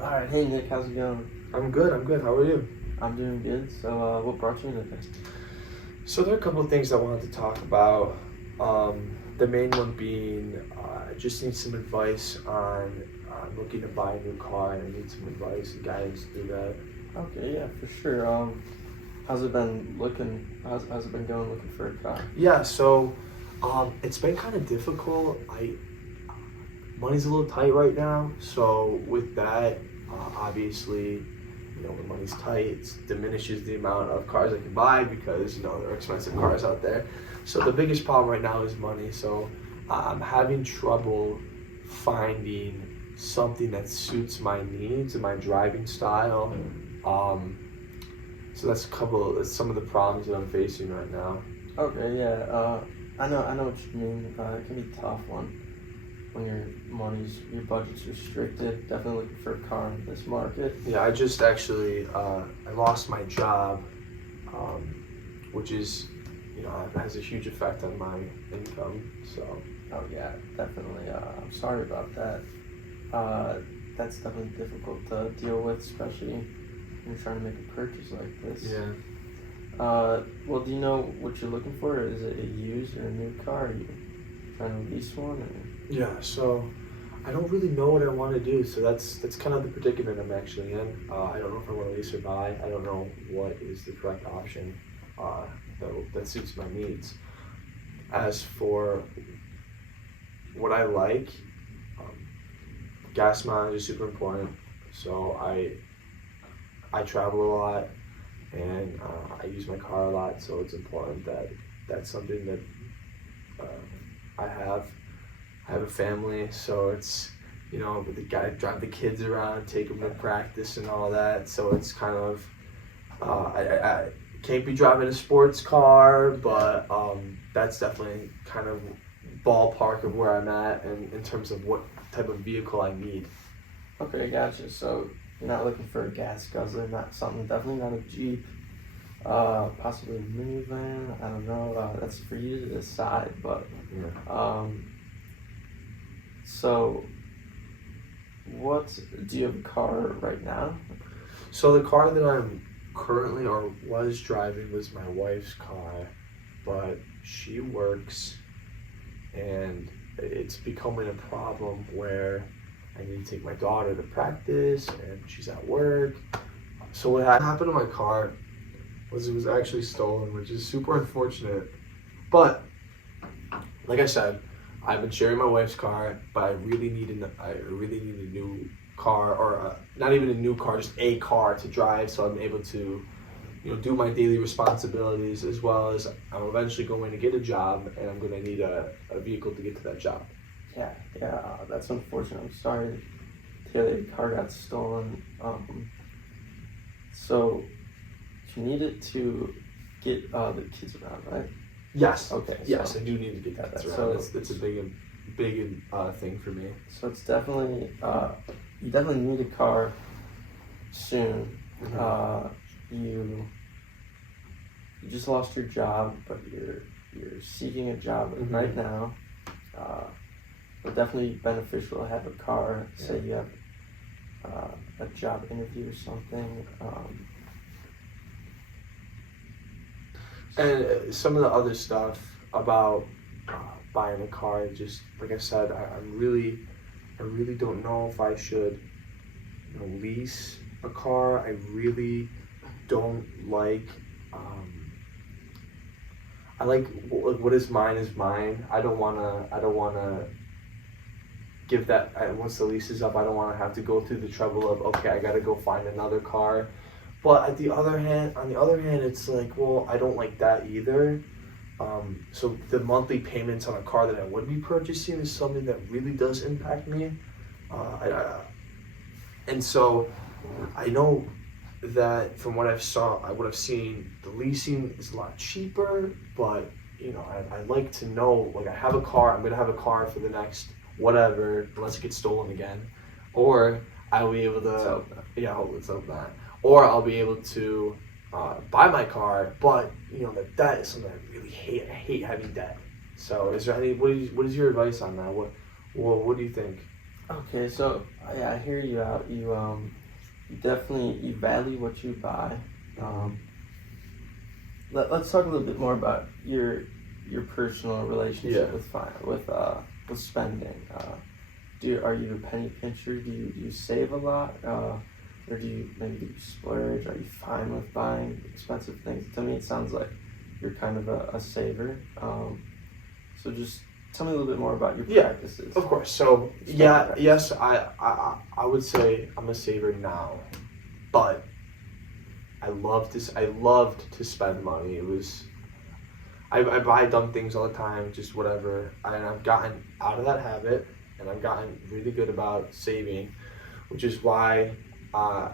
All right, hey Nick, how's it going? I'm good. How are you? I'm doing good. So, what brought you in today? So there are a couple of things I wanted to talk about. The main one being, I just need some advice on looking to buy a new car, and I need some advice and guidance to do that. Okay, yeah, for sure. How's it been looking? How's it been going looking for a car? Yeah. So, it's been kind of difficult. Money's a little tight right now. So with that, obviously, when money's tight, it diminishes the amount of cars I can buy because there are expensive cars out there. So the biggest problem right now is money. So I'm having trouble finding something that suits my needs and my driving style. So that's some of the problems that I'm facing right now. Okay, yeah. I know what you mean. It can be a tough one when your budget's restricted. Definitely looking for a car in this market. Yeah, I just actually I lost my job, which is has a huge effect on my income. So Oh yeah, definitely. I'm sorry about that. That's definitely difficult to deal with, especially when you're trying to make a purchase like this. yeah. Well, do you know what you're looking for? Is it a used or a new car? Are you trying to lease one? Yeah, so I don't really know what I want to do. So that's kind of the predicament I'm actually in. I don't know if I want to lease or buy. I don't know what is the correct option that suits my needs. As for what I like, um, gas mileage is super important. So I travel a lot, and I use my car a lot. So it's important that that's something that I have. I have a family, so it's with the guy drive the kids around, take them to practice and all that. So it's kind of I can't be driving a sports car, but that's definitely kind of ballpark of where I'm at, and in terms of what type of vehicle I need. Okay, gotcha. So you're not looking for a gas guzzler, definitely not a Jeep. Possibly a minivan. I don't know. That's for you to decide. But Yeah. so what do you have a car right now? So the car that I'm currently or was driving was my wife's car, but she works, and it's becoming a problem where I need to take my daughter to practice and she's at work. So what happened to my car was it was actually stolen, which is super unfortunate. But like I said, I've been sharing my wife's car, but I really need a new car, or not even a new car, just a car to drive, so I'm able to, do my daily responsibilities, as well as I'm eventually going to get a job, and I'm going to need a vehicle to get to that job. Yeah, that's unfortunate. I'm sorry to hear that your car got stolen. So you need it to get the kids around, right? Yes. Okay. Yes, So I do need to get that around. so It's a big thing for me. so it's definitely you definitely need a car soon. You just lost your job, but you're seeking a job right now. But definitely beneficial to have a car. Yeah. Say you have a job interview or something. And some of the other stuff about buying a car, just like I said, I really don't know if I should lease a car. I really don't like. I like what is mine is mine. I don't wanna give that. Once the lease is up, I don't want to have to go through the trouble of, okay, I gotta go find another car. But on the other hand, it's like, well, I don't like that either. So the monthly payments on a car that I would be purchasing is something that really does impact me. And so I know that from what I've seen, the leasing is a lot cheaper. But I'd like to know, like, I have a car. I'm gonna have a car for the next whatever, unless it gets stolen again, or I'll be able to. Yeah, let's hope not. Or I'll be able to buy my car, but that is something I really hate. I hate having debt. So, is there any? What is your advice on that? What do you think? Okay, so I hear you out. You definitely you value what you buy. Um, let's talk a little bit more about your personal relationship Yeah. with spending. Are you a penny pincher? Do you save a lot? Or do you splurge? Are you fine with buying expensive things? To me, it sounds like you're kind of a saver. So just tell me a little bit more about your Yeah, practices. of course. So Spending yeah, practices. yes, I would say I'm a saver now, but I loved to spend money. It was I buy dumb things all the time, just whatever, and I've gotten out of that habit, and I've gotten really good about saving, which is why, I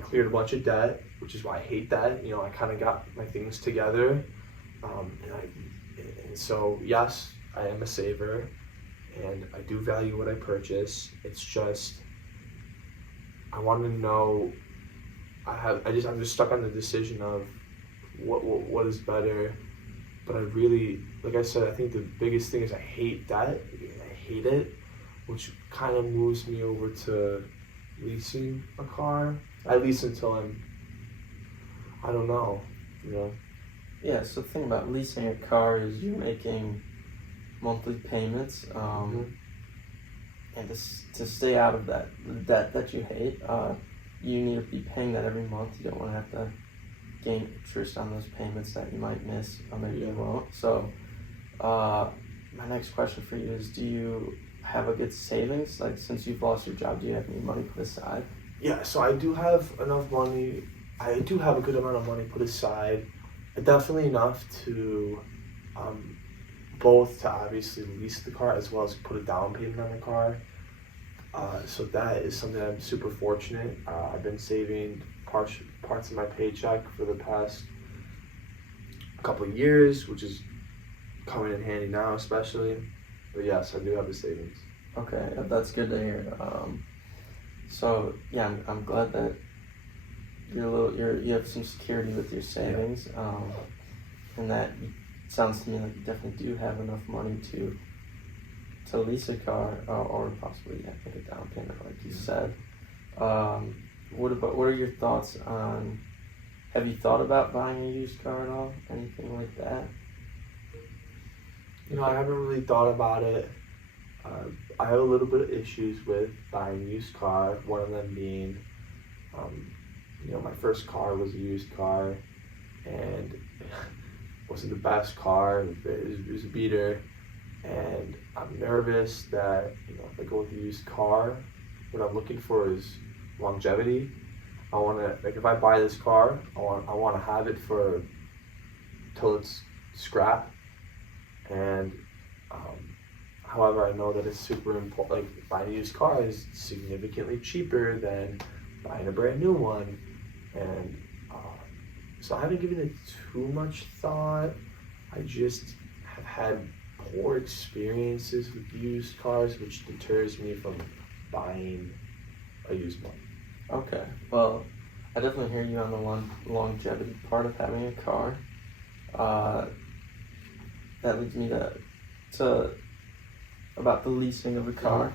cleared a bunch of debt, which is why I hate that. I kind of got my things together, and so yes, I am a saver, and I do value what I purchase. It's just I want to know. I'm just stuck on the decision of what is better. But I really, like I said, I think the biggest thing is I hate that. I hate it, which kind of moves me over to leasing a car. At least until I don't know, you know. Yeah, so the thing about leasing a car is you're making monthly payments, and to stay out of that the debt that you hate, you need to be paying that every month. You don't want to have to gain interest on those payments that you might miss, or maybe you won't. So, my next question for you is: do you have a good savings? Like, since you've lost your job, do you have any money put aside? Yeah, so I do have enough money. I do have a good amount of money put aside. Definitely enough to both to obviously lease the car as well as put a down payment on the car. So that is something I'm super fortunate. I've been saving parts of my paycheck for the past couple of years, which is coming in handy now, especially. But yes, I do have the savings. Okay, that's good to hear. So yeah, I'm glad that you have some security with your savings, and that it sounds to me like you definitely do have enough money to lease a car, or possibly make a down payment, like you said. What are your thoughts on? Have you thought about buying a used car at all? Anything like that? I haven't really thought about it. I have a little bit of issues with buying a used car. One of them being, my first car was a used car, and wasn't the best car. It was a beater, and I'm nervous that if I go with a used car, what I'm looking for is longevity. I want to if I buy this car, I want to have it for till it's scrap, and however, I know that it's super important. Like, buying a used car is significantly cheaper than buying a brand new one, and so I haven't given it too much thought. I just have had poor experiences with used cars, which deters me from buying a used one. Okay, well, I definitely hear you on the longevity part of having a car. That leads me to about the leasing of a car.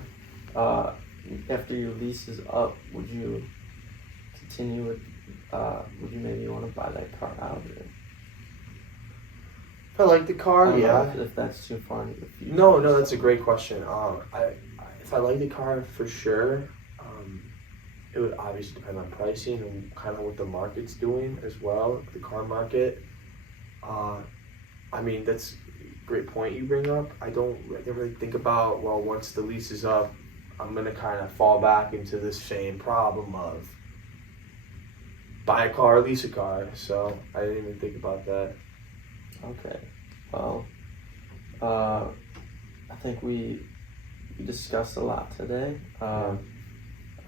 After your lease is up, would you continue with? Would you maybe want to buy that car out? Or, If I like the I car, don't yeah. know if that's too far into the future. No, that's a great question. If I like the car, for sure. It would obviously depend on pricing and kind of what the market's doing as well, the car market. That's a great point you bring up. I didn't really think about, well, once the lease is up, I'm going to kind of fall back into the same problem of buy a car, lease a car. So I didn't even think about that. Okay, well, I think we discussed a lot today.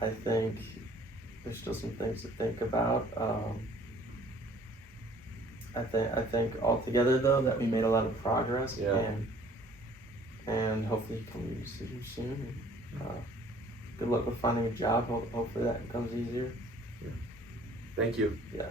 I think there's still some things to think about. I think altogether though that we made a lot of progress, and hopefully you come to a decision soon. Good luck with finding a job. Hopefully that becomes easier. Thank you. Yeah.